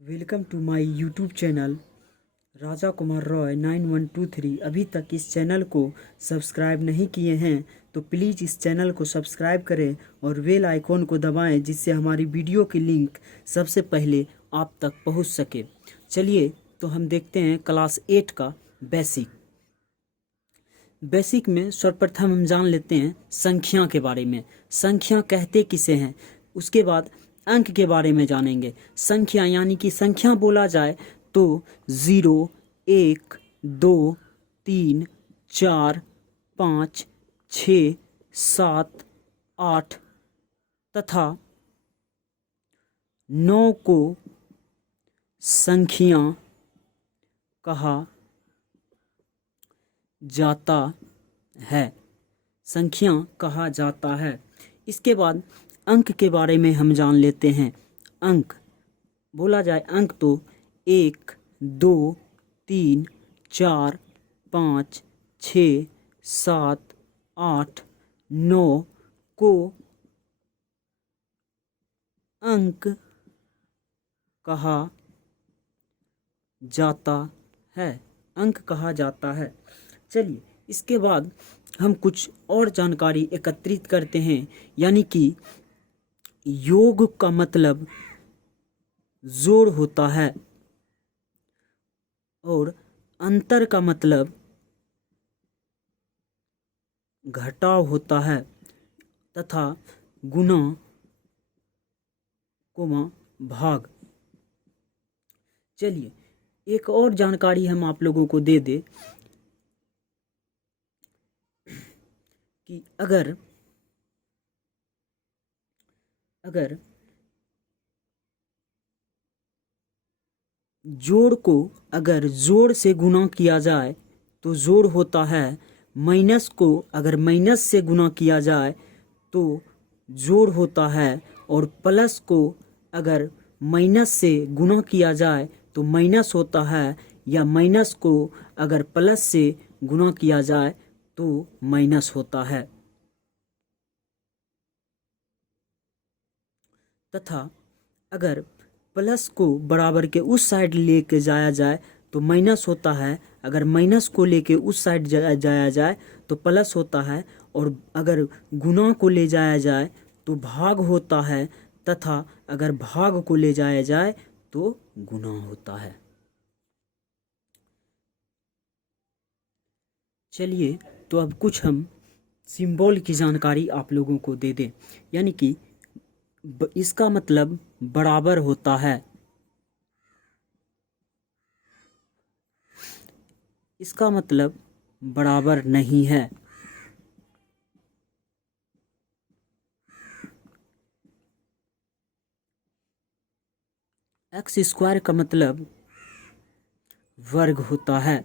Welcome to my YouTube channel Raja Kumar Roy 9123। अभी तक इस चैनल को सब्सक्राइब नहीं किए हैं तो प्लीज़ इस चैनल को सब्सक्राइब करें और बेल आइकॉन को दबाएं, जिससे हमारी वीडियो की लिंक सबसे पहले आप तक पहुंच सके। चलिए तो हम देखते हैं क्लास 8 का बेसिक में सर्वप्रथम हम जान लेते हैं संख्या के बारे में। संख्या कहते किसे हैं, उसके बाद अंक के बारे में जानेंगे। संख्या यानी कि संख्या बोला जाए तो 0, 1, 2, 3, 4, 5, 6, 7, 8 तथा 9 को संख्या कहा जाता है। संख्या कहा जाता है। इसके बाद अंक के बारे में हम जान लेते हैं। अंक बोला जाए अंक तो 1, 2, 3, 4, 5, 6, 7, 8, 9 को अंक कहा जाता है। अंक कहा जाता है। चलिए इसके बाद हम कुछ और जानकारी एकत्रित करते हैं, यानी कि योग का मतलब जोड़ होता है और अंतर का मतलब घटाव होता है तथा गुणा कोमा भाग। चलिए एक और जानकारी हम आप लोगों को दे दे कि अगर जोड़ को अगर जोड़ से गुणा किया जाए तो जोड़ होता है। माइनस को अगर माइनस से गुणा किया जाए तो जोड़ होता है। और प्लस को अगर माइनस से गुणा किया जाए तो माइनस होता है, या माइनस को अगर प्लस से गुणा किया जाए तो माइनस होता है। तथा अगर प्लस को बराबर के उस साइड लेके जाया जाए तो माइनस होता है, अगर माइनस को लेके उस साइड जाया जाए तो प्लस होता है, और अगर गुणा को ले जाया जाए तो भाग होता है, तथा अगर भाग को ले जाया जाए तो गुणा होता है। चलिए तो अब कुछ हम सिंबल की जानकारी आप लोगों को दे दें, यानी कि इसका मतलब बराबर होता है। इसका मतलब बराबर नहीं है। एक्स स्क्वायर का मतलब वर्ग होता है।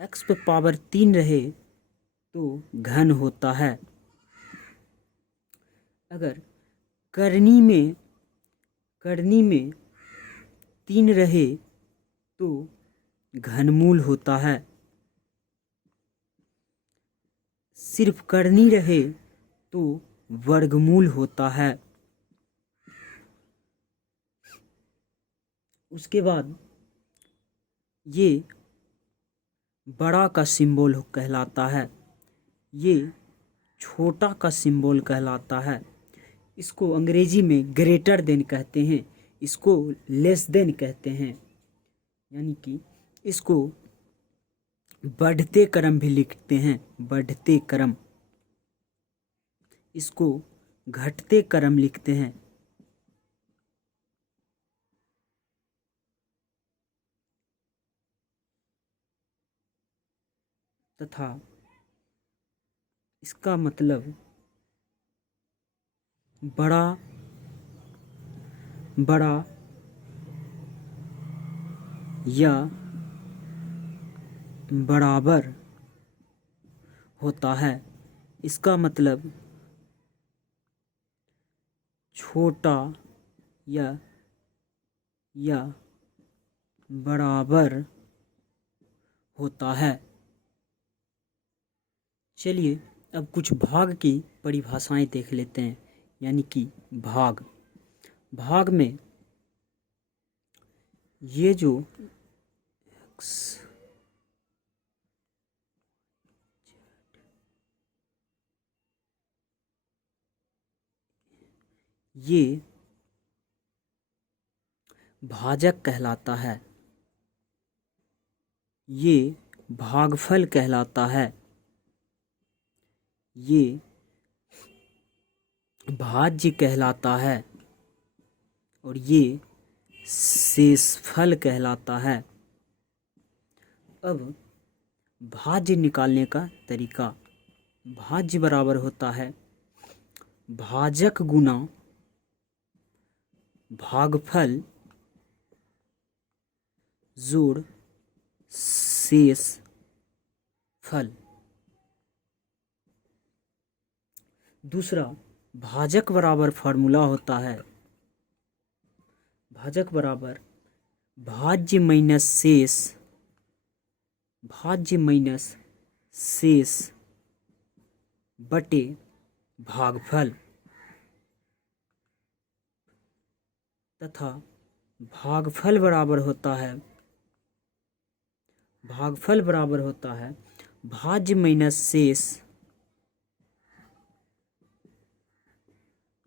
एक्स पे पावर 3 रहे तो घन होता है। अगर करनी में 3 रहे तो घनमूल होता है। सिर्फ करनी रहे तो वर्गमूल होता है। उसके बाद ये बड़ा का सिंबल कहलाता है, ये छोटा का सिंबल कहलाता है। इसको अंग्रेजी में ग्रेटर देन कहते हैं, इसको लेस देन कहते हैं, यानी कि इसको बढ़ते क्रम भी लिखते हैं, बढ़ते क्रम। इसको घटते क्रम लिखते हैं। तथा इसका मतलब बड़ा या बराबर होता है। इसका मतलब छोटा या बराबर होता है। चलिए अब कुछ भाग की परिभाषाएं देख लेते हैं, यानी कि भाग में ये जो ये भाजक कहलाता है, ये भागफल कहलाता है, ये भाज्य कहलाता है और ये शेषफल कहलाता है। अब भाज्य निकालने का तरीका। भाज्य बराबर होता है भाजक गुना भागफल जोड़ शेष फल। दूसरा, भाजक बराबर फार्मूला होता है भाजक बराबर भाज्य माइनस शेष, भाज्य माइनस शेष बटे भागफल, तथा भागफल बराबर होता है भाज्य माइनस शेष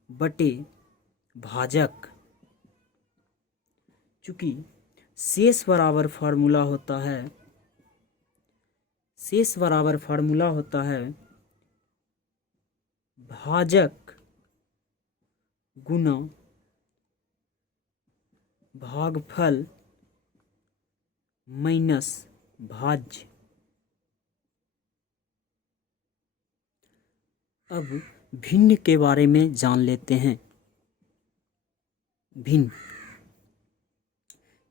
बटे भाजक। चूंकि शेष बराबर फार्मूला होता है भाजक गुना भागफल माइनस भाज्य। अब भिन्न के बारे में जान लेते हैं। भिन्न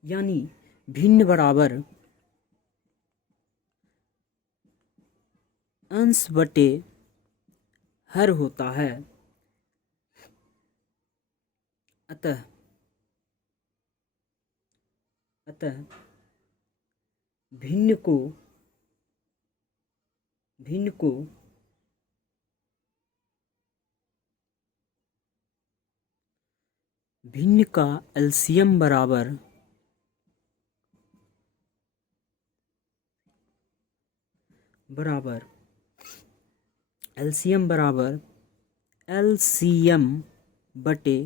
यानी भिन्न बराबर अंश बटे हर होता है। अतः भिन्न को भिन्न का एलसीएम बराबर एलसीएम बटे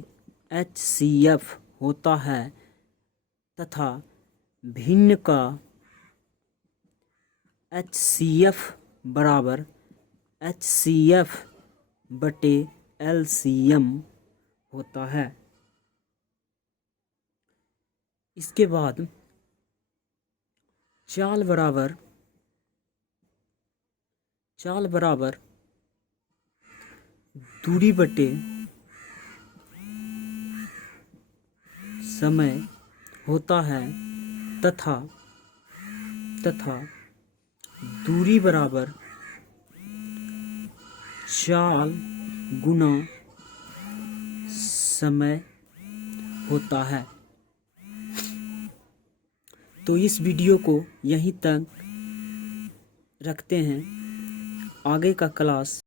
एचसीएफ होता है तथा भिन्न का एचसीएफ बराबर एचसीएफ बटे एलसीएम होता है। इसके बाद चाल बराबर दूरी बटे समय होता है तथा दूरी बराबर चाल गुना समय होता है। तो इस वीडियो को यहीं तक रखते हैं। आगे का क्लास